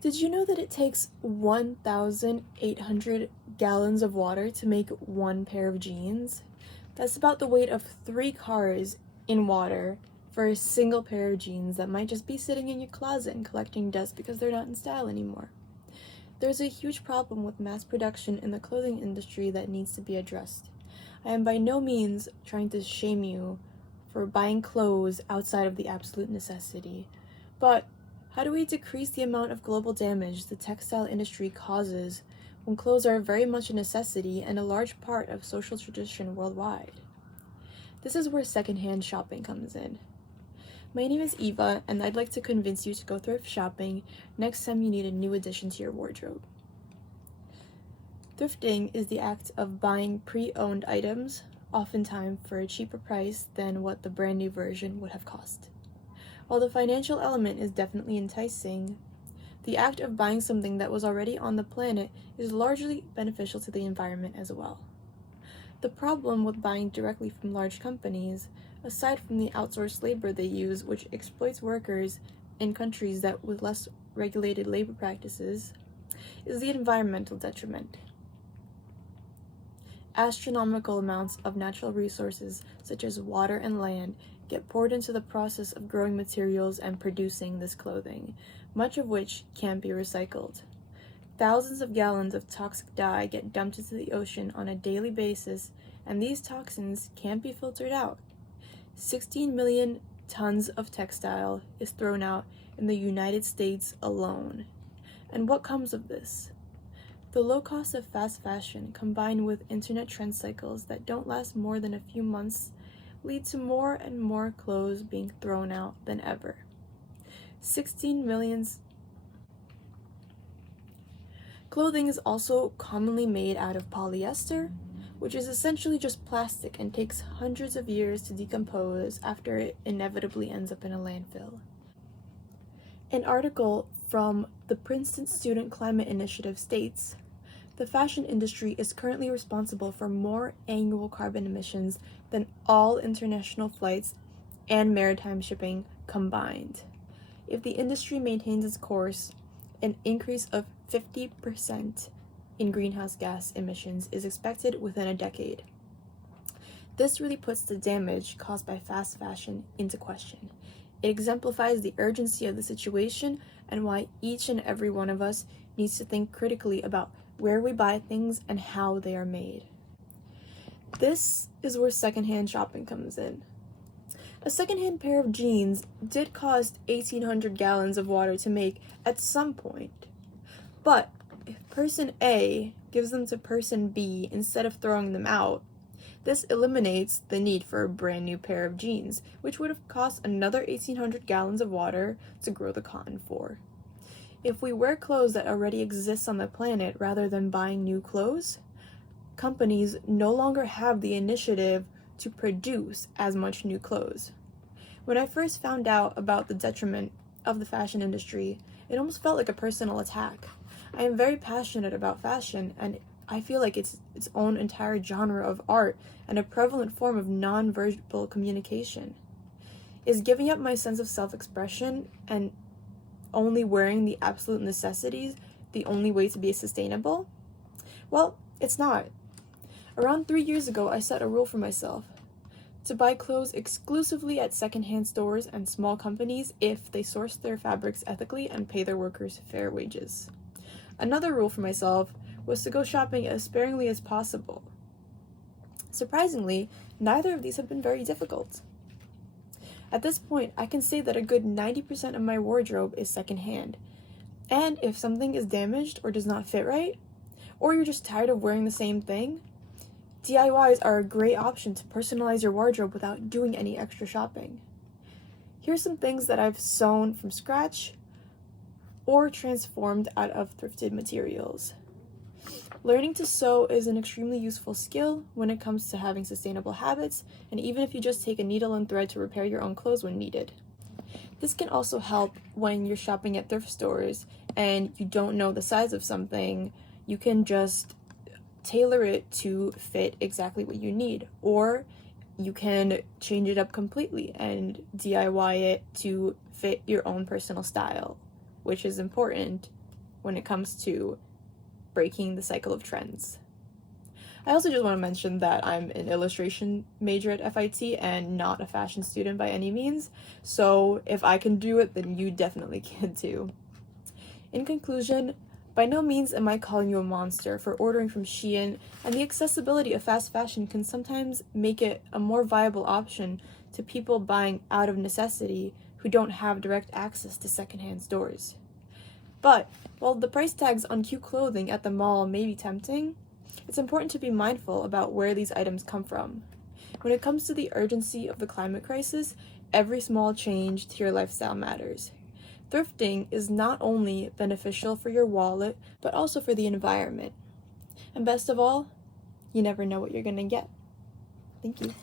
Did you know that it takes 1,800 gallons of water to make one pair of jeans? That's about the weight of 3 cars in water for a single pair of jeans that might just be sitting in your closet and collecting dust because they're not in style anymore. There's a huge problem with mass production in the clothing industry that needs to be addressed. I am by no means trying to shame you for buying clothes outside of the absolute necessity, but how do we decrease the amount of global damage the textile industry causes when clothes are very much a necessity and a large part of social tradition worldwide? This is where secondhand shopping comes in. My name is Eva, and I'd like to convince you to go thrift shopping next time you need a new addition to your wardrobe. Thrifting is the act of buying pre-owned items, oftentimes for a cheaper price than what the brand new version would have cost. While the financial element is definitely enticing, the act of buying something that was already on the planet is largely beneficial to the environment as well. The problem with buying directly from large companies, aside from the outsourced labor they use, which exploits workers in countries that with less regulated labor practices, is the environmental detriment. Astronomical amounts of natural resources, such as water and land, get poured into the process of growing materials and producing this clothing, much of which can't be recycled. Thousands of gallons of toxic dye get dumped into the ocean on a daily basis, and these toxins can't be filtered out. 16 million tons of textile is thrown out in the United States alone. And what comes of this? The low cost of fast fashion, combined with internet trend cycles that don't last more than a few months, lead to more and more clothes being thrown out than ever. 16 million. Clothing is also commonly made out of polyester, which is essentially just plastic and takes hundreds of years to decompose after it inevitably ends up in a landfill. An article from the Princeton Student Climate Initiative states, the fashion industry is currently responsible for more annual carbon emissions than all international flights and maritime shipping combined. If the industry maintains its course, an increase of 50% in greenhouse gas emissions is expected within a decade. This really puts the damage caused by fast fashion into question. It exemplifies the urgency of the situation and why each and every one of us needs to think critically about where we buy things and how they are made. This is where secondhand shopping comes in. A secondhand pair of jeans did cost 1,800 gallons of water to make at some point, but if person A gives them to person B instead of throwing them out, this eliminates the need for a brand new pair of jeans, which would have cost another 1,800 gallons of water to grow the cotton for. If we wear clothes that already exist on the planet rather than buying new clothes, companies no longer have the initiative to produce as much new clothes. When I first found out about the detriment of the fashion industry, it almost felt like a personal attack. I am very passionate about fashion, and I feel like it's its own entire genre of art and a prevalent form of non-verbal communication. Is giving up my sense of self-expression and only wearing the absolute necessities the only way to be sustainable? Well, it's not. Around 3 years ago, I set a rule for myself: to buy clothes exclusively at secondhand stores and small companies if they source their fabrics ethically and pay their workers fair wages. Another rule for myself was to go shopping as sparingly as possible. Surprisingly, neither of these have been very difficult. At this point, I can say that a good 90% of my wardrobe is secondhand. And if something is damaged or does not fit right, or you're just tired of wearing the same thing, DIYs are a great option to personalize your wardrobe without doing any extra shopping. Here's some things that I've sewn from scratch or transformed out of thrifted materials. Learning to sew is an extremely useful skill when it comes to having sustainable habits, and even if you just take a needle and thread to repair your own clothes when needed. This can also help when you're shopping at thrift stores and you don't know the size of something. You can just tailor it to fit exactly what you need, or you can change it up completely and DIY it to fit your own personal style, which is important when it comes to breaking the cycle of trends. I also just want to mention that I'm an illustration major at FIT and not a fashion student by any means, so if I can do it, then you definitely can too. In conclusion, by no means am I calling you a monster for ordering from Shein, and the accessibility of fast fashion can sometimes make it a more viable option to people buying out of necessity who don't have direct access to secondhand stores. But while the price tags on cute clothing at the mall may be tempting, it's important to be mindful about where these items come from. When it comes to the urgency of the climate crisis, every small change to your lifestyle matters. Thrifting is not only beneficial for your wallet, but also for the environment. And best of all, you never know what you're going to get. Thank you.